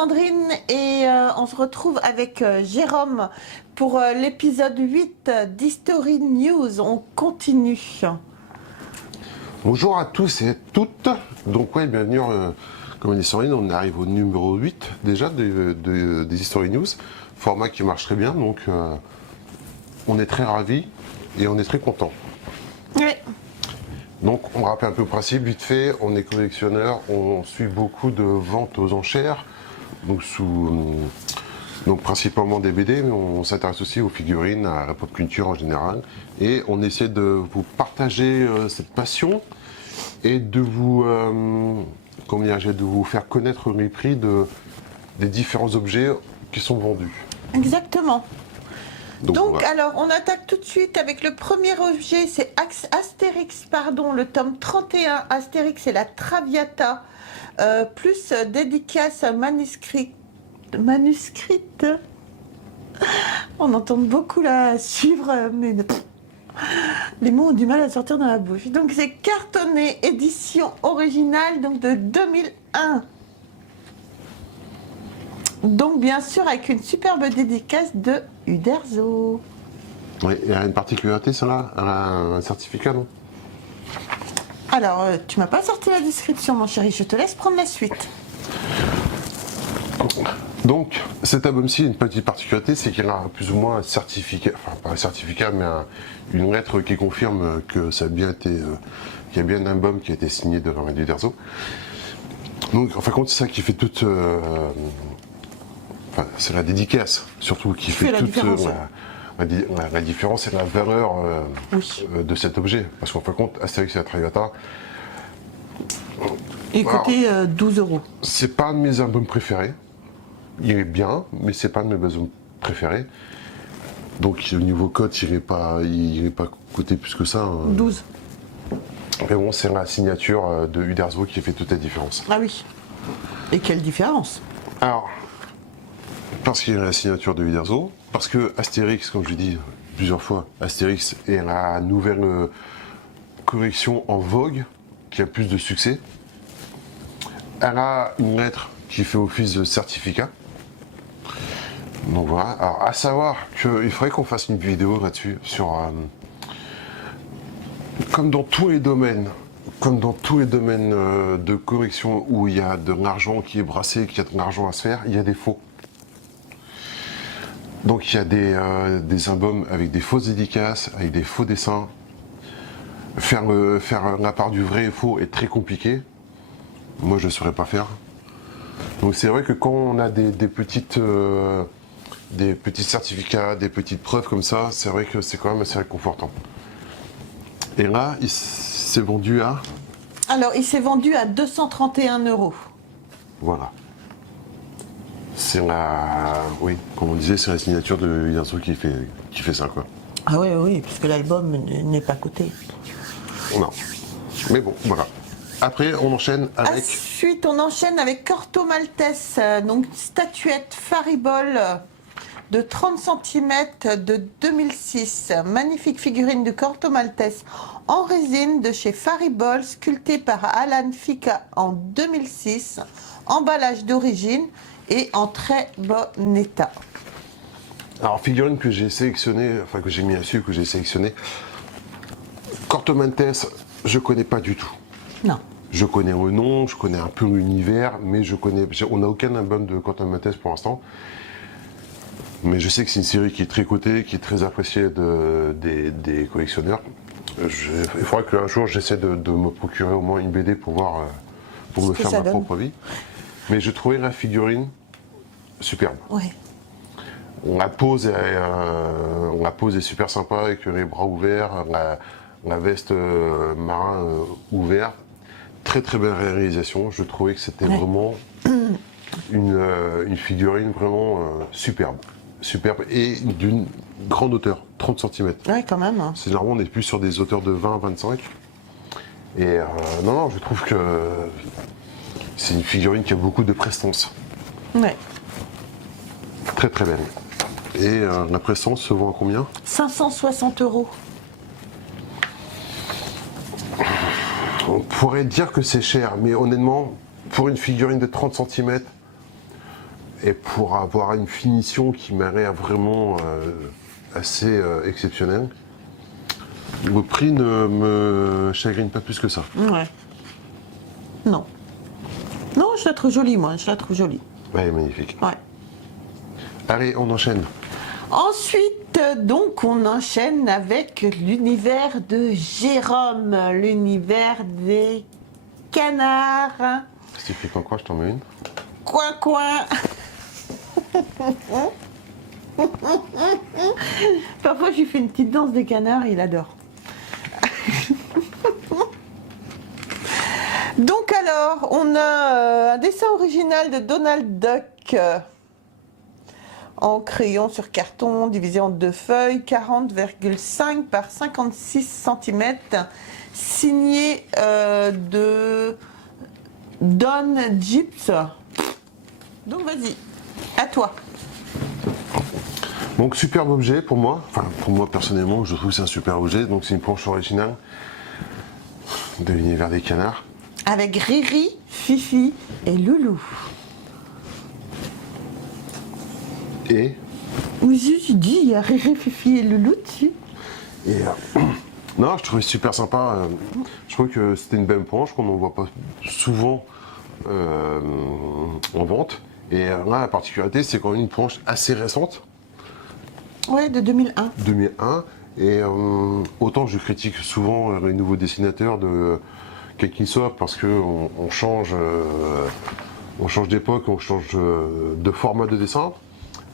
Sandrine et on se retrouve avec Jérôme pour l'épisode 8 d'History News. On continue. Bonjour à tous et à toutes. Donc ouais, bienvenue, comme dit Sandrine, on arrive au numéro 8 déjà des History News. Format qui marche très bien, donc on est très ravis et on est très contents. Oui. Donc on rappelle un peu le principe, vite fait, on est collectionneur, on suit beaucoup de ventes aux enchères, donc principalement des BD, mais on s'intéresse aussi aux figurines, à la pop culture en général, et on essaie de vous partager cette passion et de vous, de vous faire connaître les prix des différents objets qui sont vendus. Exactement. Donc voilà. alors, on attaque tout de suite avec le premier objet, c'est Astérix, le tome 31. Astérix et la Traviata, plus dédicace manuscrite. On entend beaucoup la suivre, mais les mots ont du mal à sortir dans la bouche. Donc c'est cartonné, édition originale, donc de 2001. Donc bien sûr avec une superbe dédicace de Uderzo. Oui, il y a une particularité, celle-là, elle a un certificat, non? Alors, tu m'as pas sorti la description, mon chéri, je te laisse prendre la suite. Donc, cet album-ci, une petite particularité, c'est qu'il a plus ou moins un certificat, enfin pas un certificat, mais une lettre qui confirme que ça a bien été, qu'il y a bien un album qui a été signé de Romain Uderzo. Donc, en fin de compte, c'est ça qui fait toute, c'est la dédicace, surtout, qui fait toute la différence et la valeur de cet objet. Parce qu'en fin de compte, Astérix et la Traviata, Et coûté 12 €. c'est pas un de mes albums préférés. Il est bien, mais c'est pas un de mes albums préférés. Donc au niveau code, il n'est pas coûté plus que ça. 12. Mais bon, c'est la signature de Uderzo qui fait toute la différence. Ah oui. Et quelle différence? Alors, parce qu'il y a la signature de Uderzo, parce que Astérix, comme je l'ai dit plusieurs fois, Astérix est la nouvelle correction en vogue qui a plus de succès. Elle a une lettre qui fait office de certificat. Donc voilà. Alors, à savoir qu'il faudrait qu'on fasse une vidéo là-dessus sur, comme dans tous les domaines de correction où il y a de l'argent qui est brassé, qu'il y a de l'argent à se faire, il y a des faux. Donc il y a des albums avec des fausses dédicaces, avec des faux dessins. Faire la part du vrai et faux est très compliqué. Moi je ne saurais pas faire. Donc c'est vrai que quand on a des petits certificats, des petites preuves comme ça, c'est vrai que c'est quand même assez réconfortant. Et là, il s'est vendu à... Alors, il s'est vendu à 231 €. Voilà. C'est la... Oui, comme on disait, c'est la signature de Uderzo qui fait ça, quoi. Ah oui, oui, puisque l'album n'est pas coté. Non. Mais bon, voilà. Après, on enchaîne avec... Ensuite, on enchaîne avec Corto Maltese, donc statuette Faribol de 30 cm de 2006. Magnifique figurine de Corto Maltese en résine de chez Faribol, sculptée par Alan Fica en 2006. Emballage d'origine et en très bon état. Alors, figurine que j'ai sélectionnée, enfin que j'ai mis dessus, que j'ai sélectionné. Corto Maltese, je connais pas du tout. Non. Je connais le nom, je connais un peu l'univers, mais on n'a aucun album de Corto Maltese pour l'instant. Mais je sais que c'est une série qui est très cotée, qui est très appréciée des collectionneurs. Il faudra qu'un jour j'essaie de me procurer au moins une BD pour voir, pour me faire ma propre vie. Mais je trouvais la figurine superbe. Ouais. La pose est super sympa avec les bras ouverts, la veste marin ouverte. Très très belle réalisation. Je trouvais que c'était vraiment une figurine vraiment superbe. Superbe et d'une grande hauteur, 30 cm. Ouais, quand même. Hein. C'est normalement, on est plus sur des hauteurs de 20 à 25. Et non, je trouve que c'est une figurine qui a beaucoup de prestance. Ouais. Très très belle. Et la prestance se vend à combien? 560 €. On pourrait dire que c'est cher, mais honnêtement, pour une figurine de 30 cm, et pour avoir une finition qui m'a l'air vraiment assez exceptionnelle, le prix ne me chagrine pas plus que ça. Ouais. Non. Non, je la trouve jolie, moi. Je la trouve jolie. Ouais, elle est magnifique. Ouais. Allez, on enchaîne. Ensuite, donc, on enchaîne avec l'univers de Jérôme, l'univers des canards. Si tu fais quoi, je t'en mets une. Coin, coin. Parfois, je lui fais une petite danse des canards, il adore. Donc alors, on a un dessin original de Donald Duck en crayon sur carton, divisé en 2 feuilles, 40,5 par 56 cm, signé de Don Gyps. Donc vas-y, à toi. Donc superbe objet pour moi, enfin pour moi personnellement je trouve que c'est un super objet, donc c'est une planche originale de l'univers des canards. Avec Riri, Fifi et Loulou. Et, Oui, je dis, il y a Riri, Fifi et Loulou dessus. Non, je trouvais super sympa, je trouve que c'était une belle planche qu'on n'en voit pas souvent en vente. Et là la particularité c'est quand même une planche assez récente. Ouais, de 2001. 2001, et autant je critique souvent les nouveaux dessinateurs de quel qu'ils soient parce qu'on on change d'époque, on change de format de dessin,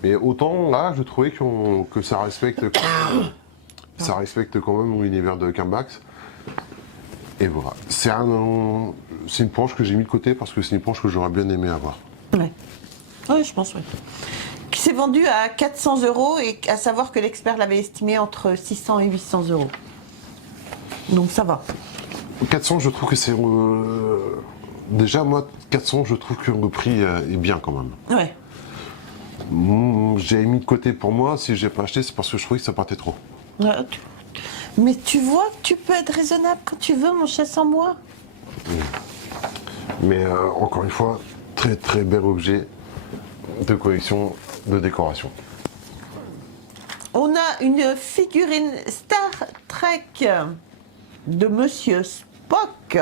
mais autant là je trouvais que ça respecte quand même l'univers de Cambax. Et voilà, c'est une planche que j'ai mis de côté parce que c'est une planche que j'aurais bien aimé avoir. Ouais. Ouais, je pense, oui. Qui s'est vendu à 400 € et à savoir que l'expert l'avait estimé entre 600 et 800 €. Donc ça va. 400, je trouve que c'est... déjà, moi, 400, je trouve que le prix est bien quand même. Ouais. J'ai mis de côté pour moi, si j'ai pas acheté, c'est parce que je trouvais que ça partait trop. Ouais, Mais tu vois, tu peux être raisonnable quand tu veux, mon chat, sans moi. Mais encore une fois, très très bel objet de collection, de décoration. On a une figurine Star Trek de Monsieur Spock.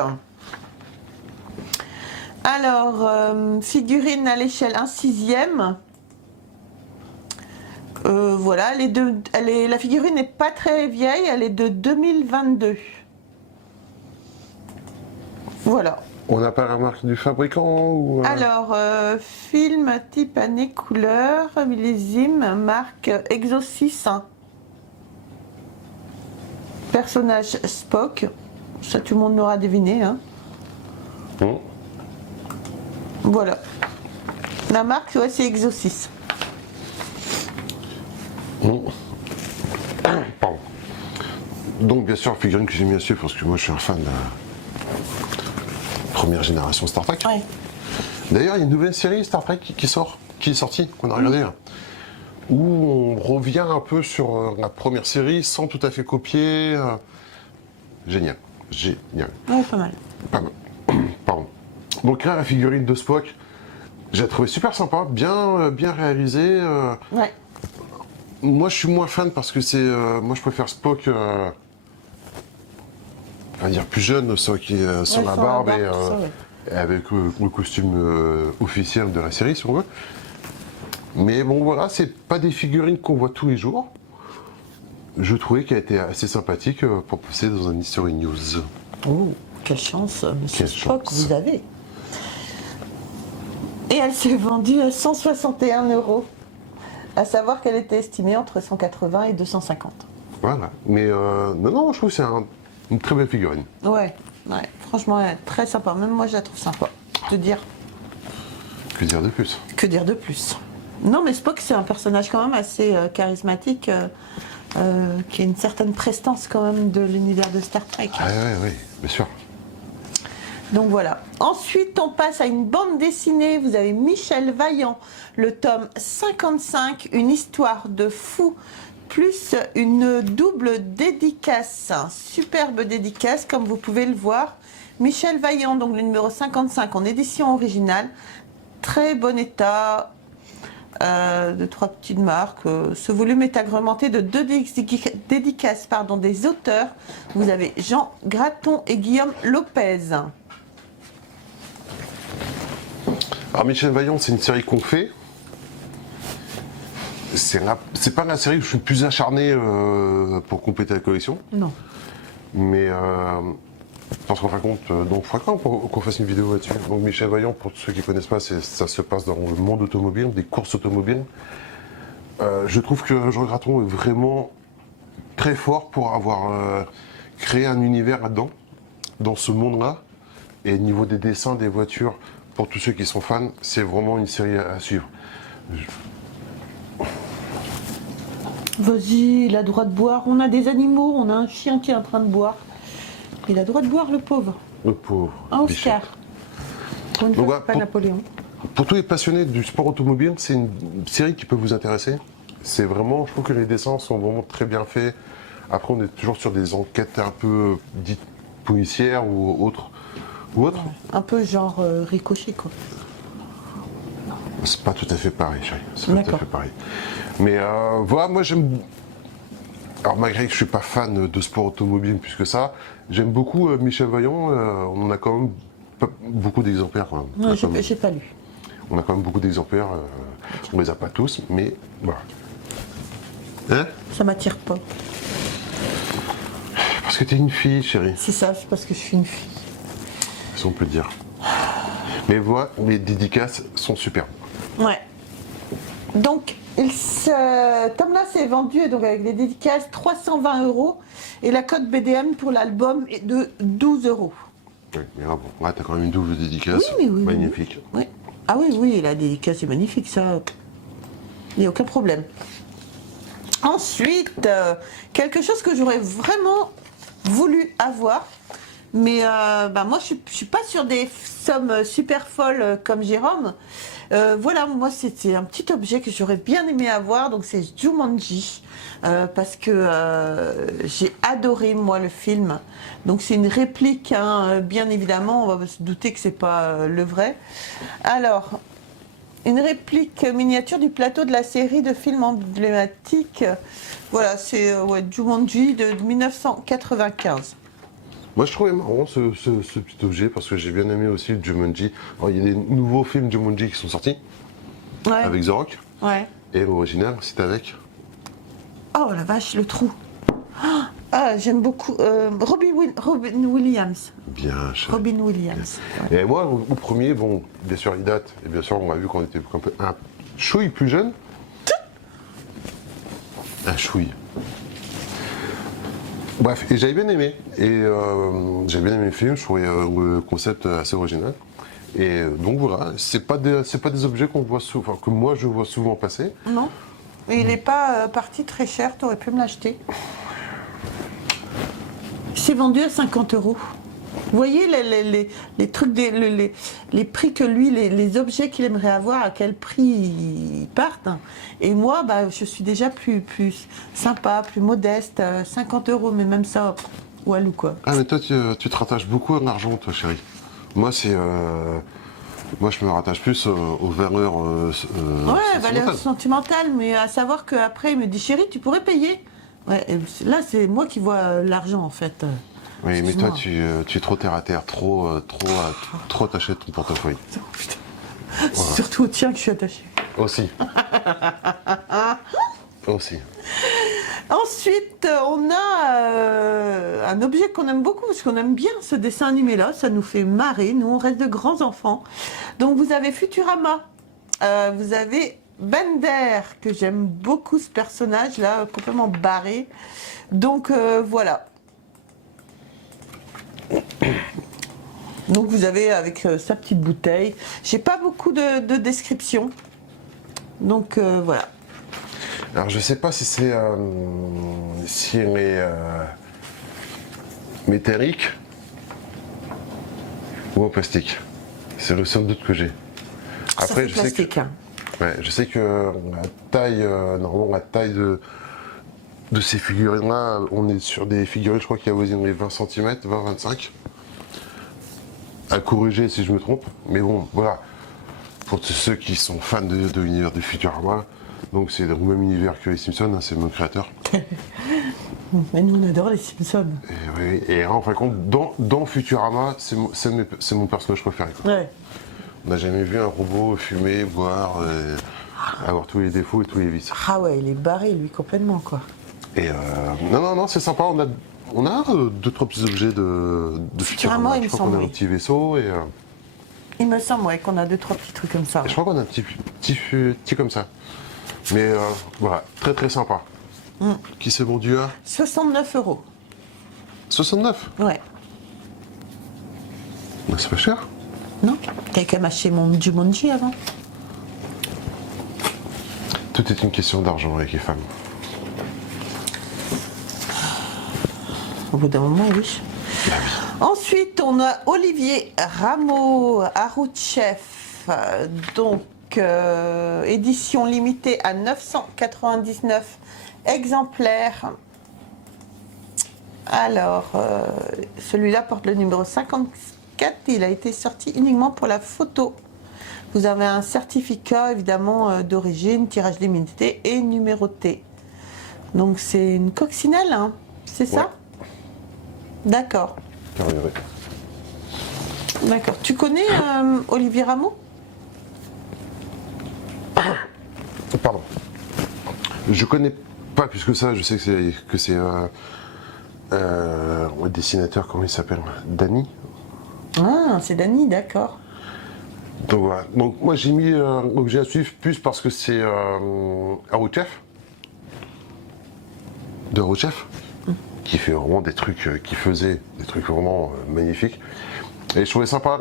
Alors, figurine à l'échelle 1/6. Voilà, la figurine n'est pas très vieille, elle est de 2022. Voilà. On n'a pas la marque du fabricant ou Alors, film type année couleur, millésime, marque Exo6. Personnage Spock, ça tout le monde l'aura deviné. Hein. Voilà. La marque, ouais, c'est Exo6. Pardon. Donc bien sûr, figurine que j'ai mis à suivre parce que moi je suis un fan de la première génération Star Trek. Ouais. D'ailleurs, il y a une nouvelle série Star Trek qui est sortie, qu'on a regardé, là, où on revient un peu sur la première série sans tout à fait copier. Génial. Ouais, pas mal. Pas mal. Pardon. Donc là, la figurine de Spock, j'ai trouvé super sympa, bien réalisée. Ouais. Moi, je suis moins fan parce que moi, je préfère Spock. On va dire plus jeune, sans la barbe et avec le costume officiel de la série, si on veut. Mais bon, voilà, c'est pas des figurines qu'on voit tous les jours. Je trouvais qu'elle était assez sympathique pour passer dans un History News. Oh, quelle chance, monsieur Quelle Spock, chance. vous avez. Et elle s'est vendue à 161 €. À savoir qu'elle était estimée entre 180 et 250. Voilà. Mais non, je trouve que c'est une très belle figurine. Ouais, franchement, elle est très sympa. Même moi, je la trouve sympa. Que dire Que dire de plus? Que dire de plus? Non, mais Spock, c'est un personnage quand même assez charismatique, qui a une certaine prestance quand même de l'univers de Star Trek. Ah oui, bien sûr. Donc voilà. Ensuite, on passe à une bande dessinée. Vous avez Michel Vaillant, le tome 55, une histoire de fou, plus une double dédicace, superbe dédicace, comme vous pouvez le voir. Michel Vaillant, donc le numéro 55 en édition originale, très bon état. de 3 petites marques. Ce volume est agrémenté de 2 dédicaces des auteurs. Vous avez Jean Graton et Guillaume Lopez. Alors Michel Vaillant, c'est une série qu'on fait. C'est pas la série où je suis le plus acharné pour compléter la collection. Non. Mais parce qu'en fin de compte, donc il faudra quand même qu'on fasse une vidéo là-dessus. Donc Michel Vaillant, pour ceux qui ne connaissent pas, ça se passe dans le monde automobile, des courses automobiles. Je trouve que Jean Graton est vraiment très fort pour avoir créé un univers là-dedans, dans ce monde-là. Et au niveau des dessins, des voitures, pour tous ceux qui sont fans, c'est vraiment une série à suivre. Vas-y, il a droit de boire. On a des animaux, on a un chien qui est en train de boire. Il a droit de boire, le pauvre. Le pauvre. Un Oscar. Pour une Donc, fois, c'est pas Napoléon. Pour tous les passionnés du sport automobile, c'est une série qui peut vous intéresser. C'est vraiment, je trouve que les dessins sont vraiment très bien faits. Après, on est toujours sur des enquêtes un peu dites policières ou autres. Un peu genre Ricochet, quoi. C'est pas tout à fait pareil, chérie. C'est pas tout à D'accord. fait pareil. Mais voilà, moi j'aime. Alors malgré que je suis pas fan de sport automobile plus que ça, j'aime beaucoup Michel Vaillant. On en a quand même pas beaucoup d'exemplaires. Quand même. Ouais, j'ai pas lu. On a quand même beaucoup d'exemplaires. On les a pas tous, mais voilà. Hein? Ça m'attire pas. Parce que t'es une fille, chérie. C'est ça, c'est parce que je suis une fille. Si on peut le dire. Mais voilà, les dédicaces sont superbes. Ouais. Donc, tome-là s'est vendu donc avec les dédicaces 320 € et la cote BDM pour l'album est de 12 €. Oui, mais là, bon, là, t'as quand même une double dédicace. Oui, oui, magnifique. Oui. Ah oui, la dédicace est magnifique, ça. Il n'y a aucun problème. Ensuite, quelque chose que j'aurais vraiment voulu avoir, mais moi je suis pas sur des sommes super folles comme Jérôme. Voilà, moi c'est un petit objet que j'aurais bien aimé avoir, donc c'est Jumanji, parce que j'ai adoré moi le film. Donc c'est une réplique, hein, bien évidemment, on va se douter que c'est pas le vrai. Alors, une réplique miniature du plateau de la série de films emblématiques. Voilà, c'est Jumanji de 1995. Moi, je trouvais marrant ce petit objet parce que j'ai bien aimé aussi le Jumanji. Alors, il y a des nouveaux films Jumanji qui sont sortis Ouais. avec The Rock. Ouais. Et l'original, c'était avec. Oh la vache, le trou. Ah, j'aime beaucoup. Robin Williams. Bien, cher. Robin Williams. Ouais. Et moi, au premier, bon, bien sûr, il date. Et bien sûr, on l'a vu quand on était un chouille plus jeune. Un chouille. Bref, et j'avais bien aimé. Et j'avais bien aimé le film, je trouvais le concept assez original. Et donc voilà, c'est pas des objets qu'on voit souvent, que moi je vois souvent passer. Non. Mais il n'est pas parti très cher, tu aurais pu me l'acheter. C'est vendu à 50 €. Vous voyez les trucs, les prix que lui, les objets qu'il aimerait avoir, à quel prix ils partent. Et moi, je suis déjà plus sympa, plus modeste, 50 €, mais même ça, walou quoi. Ah mais toi tu te rattaches beaucoup à l'argent toi chérie. Moi c'est moi je me rattache plus aux valeurs Ouais, valeur sentimentale, mais à savoir qu'après il me dit chérie, tu pourrais payer. Ouais, et là c'est moi qui vois l'argent en fait. Oui mais toi Excuse-moi. tu es trop terre à terre, trop t'achètes ton portefeuille. Oh, putain. C'est surtout au tien que je suis attachée. Aussi. Aussi. Ensuite, on a un objet qu'on aime beaucoup, parce qu'on aime bien ce dessin animé-là, ça nous fait marrer, nous on reste de grands enfants. Donc vous avez Futurama, vous avez Bender, que j'aime beaucoup ce personnage-là, complètement barré. Donc voilà. Donc vous avez avec sa petite bouteille. J'ai pas beaucoup de descriptions. Donc voilà. Alors je sais pas si c'est si elle est métallique ou en plastique. C'est le seul doute que j'ai. Ça fait plastique, hein. Ouais, je sais que la taille, normalement la taille de ces figurines-là, on est sur des figurines, je crois qu'il y avoisine les 20 cm, 20-25. À corriger si je me trompe, mais bon, voilà. pour tous ceux qui sont fans de l'univers de Futurama, donc c'est le même univers que les Simpsons, hein, c'est le même créateur. Mais nous, on adore les Simpsons. Et, oui, et en fin de compte, dans Futurama, c'est mon personnage préféré. Quoi. Ouais. On n'a jamais vu un robot fumer, boire, avoir tous les défauts et tous les vices. Ah ouais, il est barré, lui, complètement, quoi. Et non, c'est sympa. On a deux, trois petits objets de Futurama, il me Je crois qu'on a semble, un oui. petit vaisseau et Il me semble, ouais, qu'on a 2-3 petits trucs comme ça. je crois qu'on a un petit comme ça. Mais voilà, très très sympa. Qui s'est vendu à 69 €. 69. Ouais. Bah, c'est pas cher. Non? Quelqu'un m'a acheté mon Jumanji avant. Tout est une question d'argent avec les femmes. Au bout d'un moment, oui. Ensuite, on a Olivier Rameau, Aroutchef, donc édition limitée à 999 exemplaires. Alors, celui-là porte le numéro 54, il a été sorti uniquement pour la photo. Vous avez un certificat évidemment d'origine, tirage limité et numéroté. Donc c'est une coccinelle, hein, c'est ça? D'accord. Carré. D'accord. Tu connais Olivier Rameau? Pardon. Je connais pas plus que ça, je sais que c'est un dessinateur, comment il s'appelle? Dany. Ah, c'est Dany, d'accord. Donc voilà. Donc moi j'ai mis un objet à suivre plus parce que c'est Aroutchef. De Aroutchef. Qui fait vraiment des trucs, qui faisait des trucs vraiment magnifiques. Et je trouvais sympa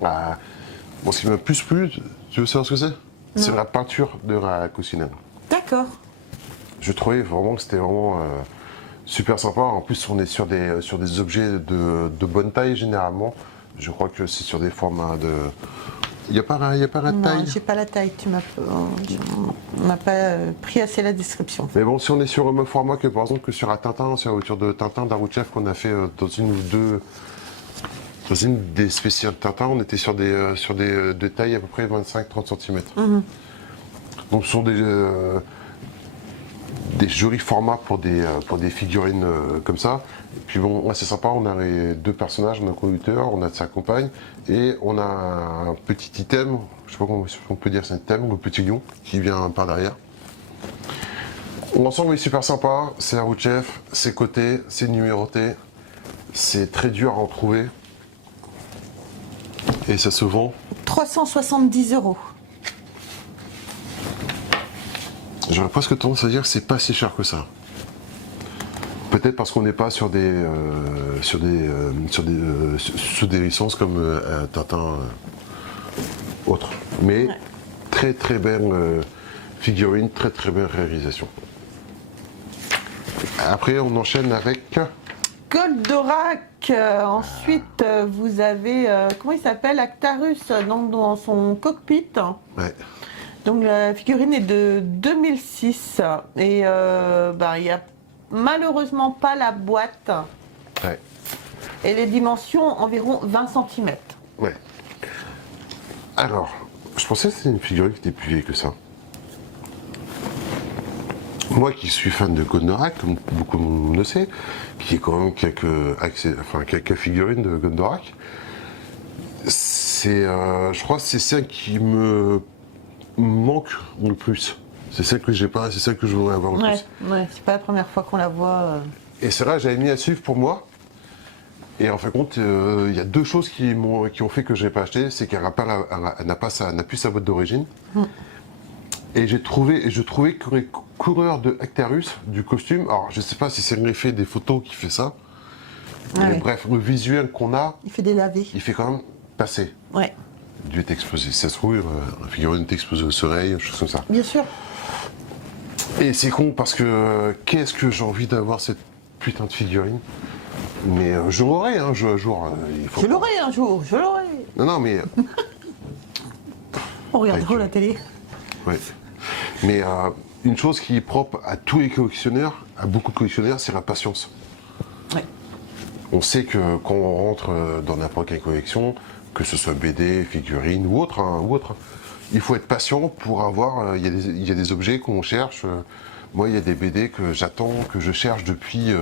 bon, ce qui m'a plus plu, tu veux savoir ce que c'est? C'est la peinture de la coccinelle. D'accord. Je trouvais vraiment que c'était vraiment super sympa. En plus, on est sur des objets de bonne taille généralement. Je crois que c'est sur des formats de. Il n'y a pas la Non, taille. j'ai pas la taille. On m'a pas pris assez la description. Mais bon, si on est sur le même format que par exemple que sur un Tintin, sur la voiture de Tintin d'Aroutchef qu'on a fait dans une ou deux. Dans une des spéciales Tintin, on était sur des tailles à peu près 25-30 cm. Donc ce sont des jolis formats pour des figurines comme ça. Et puis bon, ouais, c'est sympa, on a les deux personnages, on a un conducteur, on a sa compagne, et on a un petit item, je sais pas comment on peut dire, c'est un item, le petit lion, qui vient par derrière. L'ensemble est super sympa, c'est Aroutchef, c'est coté, c'est numéroté, c'est très dur à en trouver. Et ça se vend 370 €. J'aurais presque tendance à dire que c'est pas si cher que ça. Peut-être parce qu'on n'est pas sur des sous des licences comme Tintin autre. Mais très très belle figurine, très très belle réalisation. Après on enchaîne avec Goldorak. Ensuite, vous avez comment il s'appelle, Actarus dans son cockpit. ouais. Donc la figurine est de 2006 et il y a malheureusement pas la boîte Ouais. et les dimensions environ 20 cm. Ouais. Alors, je pensais que c'était une figurine qui était plus vieille que ça. Moi qui suis fan de Goldorak, comme beaucoup de monde le sait, qui est quand même quelques figurines de Goldorak, je crois que c'est celle qui me manque le plus. C'est celle que j'ai pas, c'est celle que je voudrais avoir le plus. Ouais, c'est pas la première fois qu'on la voit. Et c'est là j'avais mis à suivre pour moi. Et en fin de compte, il y a deux choses qui ont fait que je n'ai pas acheté, c'est qu'elle n'a plus sa boîte d'origine. Et je trouvais que les coureurs de Actarus, du costume, alors je sais pas si c'est l'effet des photos qui fait ça, mais Ouais. bref, le visuel qu'on a, Il fait des lavés. il fait quand même passer. Ouais, Dû être explosé. Si ça se trouve, la figurine est explosée au soleil, choses comme ça. bien sûr. Et c'est con parce que qu'est-ce que j'ai envie d'avoir cette putain de figurine. Mais je l'aurai un jour. Il faut... Je l'aurai un jour, je l'aurai. Non, mais. On regardera la télé. Ouais. Mais une chose qui est propre à tous les collectionneurs, à beaucoup de collectionneurs, c'est la patience. Ouais. On sait que quand on rentre dans n'importe quelle collection, que ce soit BD, figurine ou autre, il faut être patient pour avoir. Il y a des objets qu'on cherche. Moi, il y a des BD que j'attends, que je cherche depuis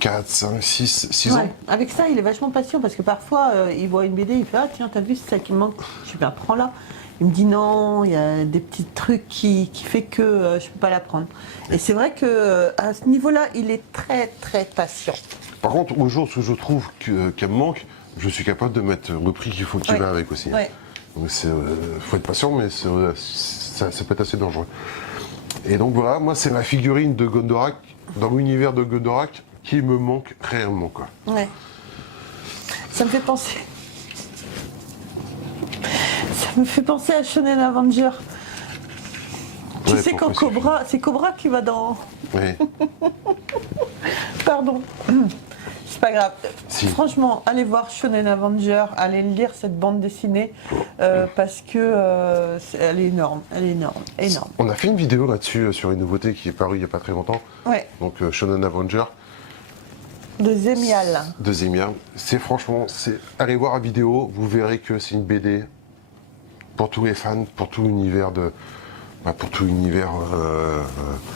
4, 5, 6 ans. Avec ça, il est vachement patient parce que parfois, il voit une BD, il fait « Ah tiens, t'as vu, c'est ça qui me manque ?» Je dis « Ben, prends-la ». Il me dit non, il y a des petits trucs qui fait que je peux pas la prendre. Et c'est vrai que à ce niveau-là, il est très très patient. Par contre, au jour où je trouve qu'elle me manque, je suis capable de mettre le prix qu'il faut qu'il va avec aussi. Ouais. Donc faut être patient, mais ça peut être assez dangereux. Et donc voilà, moi c'est la figurine de Goldorak, dans l'univers de Goldorak, qui me manque réellement, quoi. Ouais. Ça me fait penser. Ça me fait penser à Shonen Avenger. Tu sais quand Cobra, c'est Cobra qui va dans. Oui. Pardon. C'est pas grave. Si. Franchement, allez voir Shonen Avenger, allez lire cette bande dessinée parce que elle est énorme, énorme. On a fait une vidéo là-dessus sur une nouveauté qui est parue il n'y a pas très longtemps. Ouais. Donc Shonen Avenger. De Zemial. De Zemial. C'est franchement, allez voir la vidéo, vous verrez que c'est une BD pour tous les fans, pour tout l'univers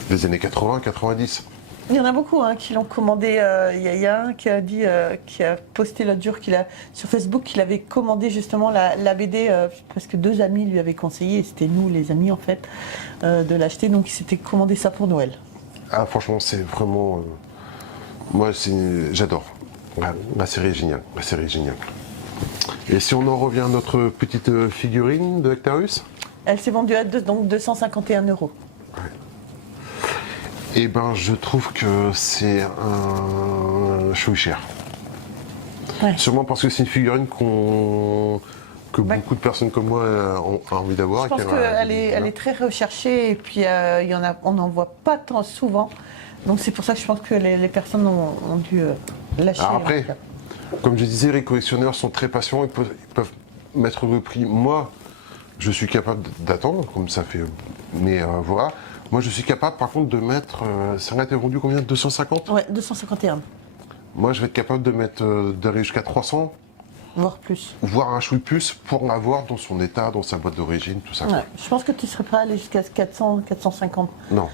des années 80-90. Il y en a beaucoup qui l'ont commandé. Il y a un qui a dit, qui a posté l'autre jour sur Facebook qu'il avait commandé justement la BD parce que 2 amis lui avaient conseillé, et c'était nous les amis en fait, de l'acheter. Donc il s'était commandé ça pour Noël. Ah franchement, c'est vraiment... moi, j'adore. La série est géniale. La série est géniale. Et si on en revient à notre petite figurine de Hectarus, elle s'est vendue à donc 251 €. Ouais. Eh ben, je trouve que c'est un chouï cher. Ouais. Sûrement parce que c'est une figurine que beaucoup de personnes comme moi ont envie d'avoir. Je pense qu'elle est très recherchée et puis on n'en voit pas tant souvent. Donc c'est pour ça que je pense que les personnes ont dû lâcher. Alors après, comme je disais, les collectionneurs sont très patients, ils peuvent mettre le prix. Moi, je suis capable d'attendre, comme ça fait... Mais voilà. Moi, je suis capable, par contre, de mettre... ça a été vendu combien? 250? Ouais, 251. Moi, je vais être capable de mettre d'aller jusqu'à 300. Voire plus. Voire un chouï plus pour l'avoir dans son état, dans sa boîte d'origine, tout ça. Ouais, je pense que tu serais prêt à aller jusqu'à 400, 450. Non.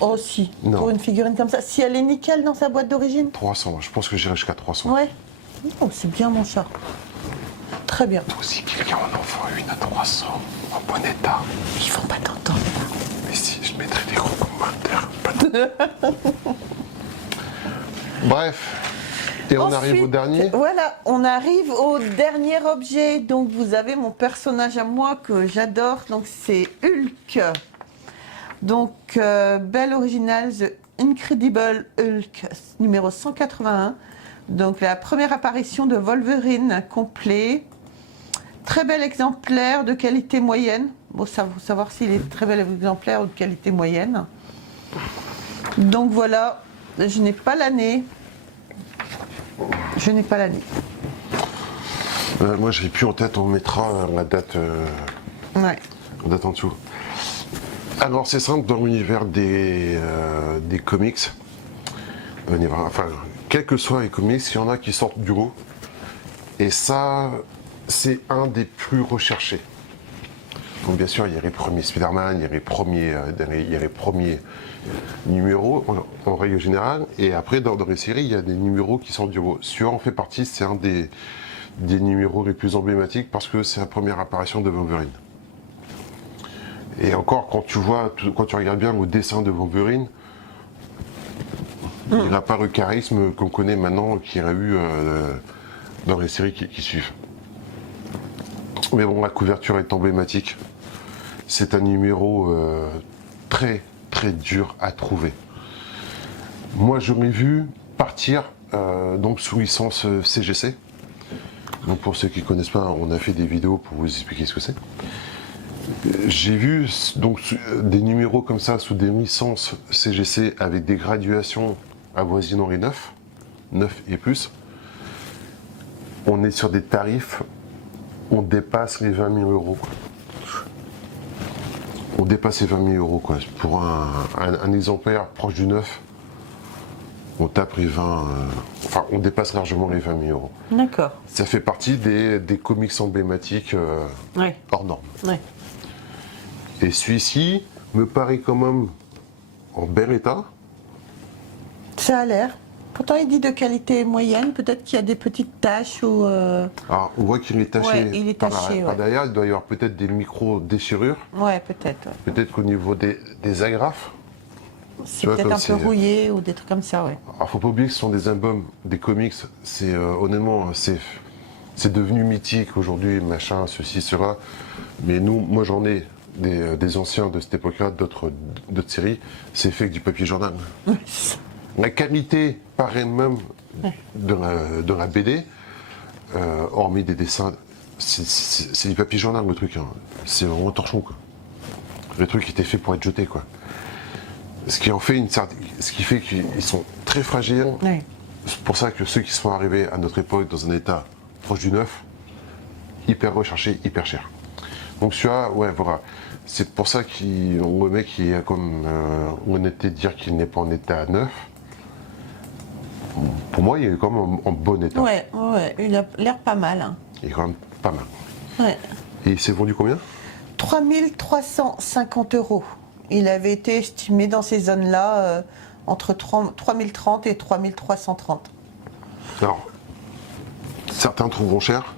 Oh si, Non. pour une figurine comme ça. Si elle est nickel dans sa boîte d'origine. 300, je pense que j'irai jusqu'à 300. Ouais. Oh, c'est bien mon chat. Très bien. Toi aussi, quelqu'un en envoie une à 300, en bon état. Ils vont pas t'entendre. Mais si, je mettrai des gros commentaires. Bref. Et on arrive au dernier. Voilà, on arrive au dernier objet. Donc vous avez mon personnage à moi que j'adore. Donc c'est Hulk. Donc Belle Original, The Incredible Hulk, numéro 181. Donc la première apparition de Wolverine complet. Très bel exemplaire de qualité moyenne. Bon, ça faut savoir s'il est très bel exemplaire ou de qualité moyenne. Donc voilà, je n'ai pas l'année. Je n'ai pas l'année. Moi, je l'ai plus en tête, on mettra la date, Ouais. la date en dessous. Alors, c'est simple, dans l'univers des comics, enfin, quels que soient les comics, il y en a qui sortent du lot. Et ça, c'est un des plus recherchés. Donc, bien sûr, il y a les premiers Spider-Man, il y a les premiers numéros en règle générale. Et après, dans les séries, il y a des numéros qui sortent du lot. Celui-là en fait partie, c'est un des numéros les plus emblématiques parce que c'est la première apparition de Wolverine. Et encore, quand tu regardes bien le dessin de Wolverine, il n'a pas le charisme qu'on connaît maintenant, qu'il a eu dans les séries qui suivent. Mais bon, la couverture est emblématique. C'est un numéro très très dur à trouver. Moi, je l'ai vu partir donc sous licence CGC. Donc pour ceux qui ne connaissent pas, on a fait des vidéos pour vous expliquer ce que c'est. J'ai vu donc des numéros comme ça sous des licences CGC avec des graduations avoisinant les 9 et plus. On est sur des tarifs, on dépasse les 20 000 €. Quoi. On dépasse les 20 000 € quoi. Pour un exemplaire proche du 9. On tape les 20, enfin on dépasse largement les 20 000 euros. D'accord. Ça fait partie des comics emblématiques Ouais. hors normes. Ouais. Et celui-ci me paraît quand même en bel état. Ça a l'air. Pourtant, il dit de qualité moyenne. Peut-être qu'il y a des petites taches ou. Alors on voit qu'il est taché, Ouais, il est taché, par ouais. derrière, il doit y avoir peut-être des micro-déchirures, Ouais, peut-être. Ouais. peut-être qu'au niveau des agrafes. C'est Tu vois, peut-être comme un peu c'est- rouillé ou des trucs comme ça, ouais. Alors faut pas oublier que ce sont des albums, des comics, c'est honnêtement, c'est devenu mythique aujourd'hui, machin, ceci, cela. Mais nous, moi j'en ai des anciens de cette époque-là, d'autres séries, c'est fait avec du papier journal. La qualité par elle-même de la BD, hormis des dessins, c'est du papier journal le truc. Hein. C'est vraiment torchon quoi. Le truc était fait pour être jeté quoi. Ce qui fait qu'ils sont très fragiles. Ouais. C'est pour ça que ceux qui sont arrivés à notre époque dans un état proche du neuf, hyper recherché, hyper cher. Donc celui-là, ouais, voilà. C'est pour ça le mec qui a comme l'honnêteté de dire qu'il n'est pas en état neuf. Pour moi, il est quand même en bon état. Ouais, ouais, il a l'air pas mal. Hein. Il est quand même pas mal. Ouais. Et il s'est vendu combien? 3 350 €. Il avait été estimé dans ces zones-là entre 3030 et 3330. Alors, certains trouveront cher.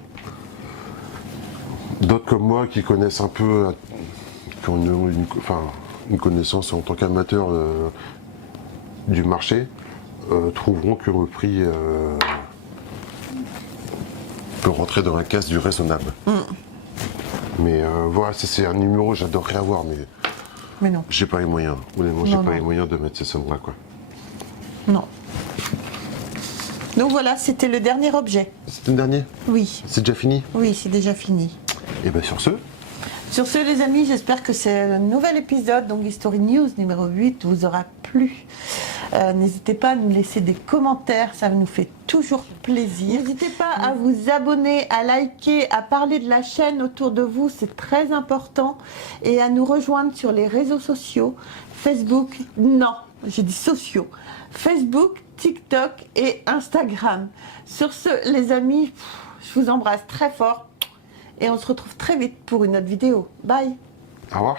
D'autres comme moi qui connaissent un peu, qui ont une connaissance en tant qu'amateur du marché, trouveront que le prix peut rentrer dans la case du raisonnable. Mais voilà, c'est un numéro que j'adorerais avoir, mais non. j'ai pas les moyens. Honnêtement, j'ai Non, pas non. les moyens de mettre ces sommes-là, quoi. Non. Donc voilà, c'était le dernier objet. C'est le dernier? Oui, C'est déjà fini? oui, c'est déjà fini. Et bien sur ce, Sur ce, les amis, j'espère que ce nouvel épisode, donc History News numéro 8, vous aura plu. N'hésitez pas à nous laisser des commentaires, ça nous fait toujours plaisir. N'hésitez pas à vous abonner, à liker, à parler de la chaîne autour de vous, c'est très important. Et à nous rejoindre sur les réseaux sociaux, Facebook, non, j'ai dit sociaux, Facebook, TikTok et Instagram. Sur ce, les amis, je vous embrasse très fort et on se retrouve très vite pour une autre vidéo. Bye! au revoir.